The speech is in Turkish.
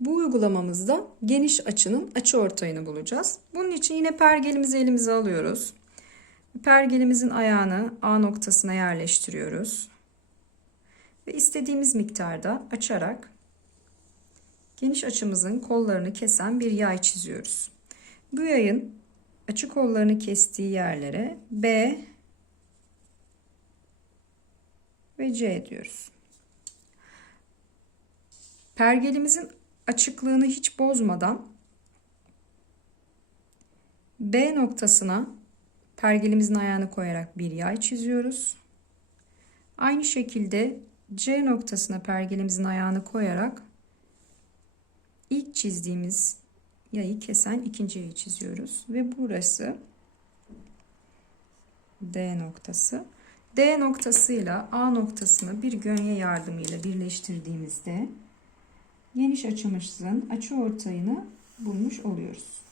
Bu uygulamamızda geniş açının açı ortayını bulacağız. Bunun için yine pergelimizi elimize alıyoruz. Pergelimizin ayağını A noktasına yerleştiriyoruz. Ve istediğimiz miktarda açarak geniş açımızın kollarını kesen bir yay çiziyoruz. Bu yayın açı kollarını kestiği yerlere B ve C diyoruz. Pergelimizin açıklığını hiç bozmadan B noktasına pergelimizin ayağını koyarak bir yay çiziyoruz. Aynı şekilde C noktasına pergelimizin ayağını koyarak ilk çizdiğimiz yayı kesen ikinci yayı çiziyoruz ve burası D noktası. D noktasıyla A noktasını bir gönye yardımıyla birleştirdiğimizde geniş açımızın açı ortayını bulmuş oluyoruz.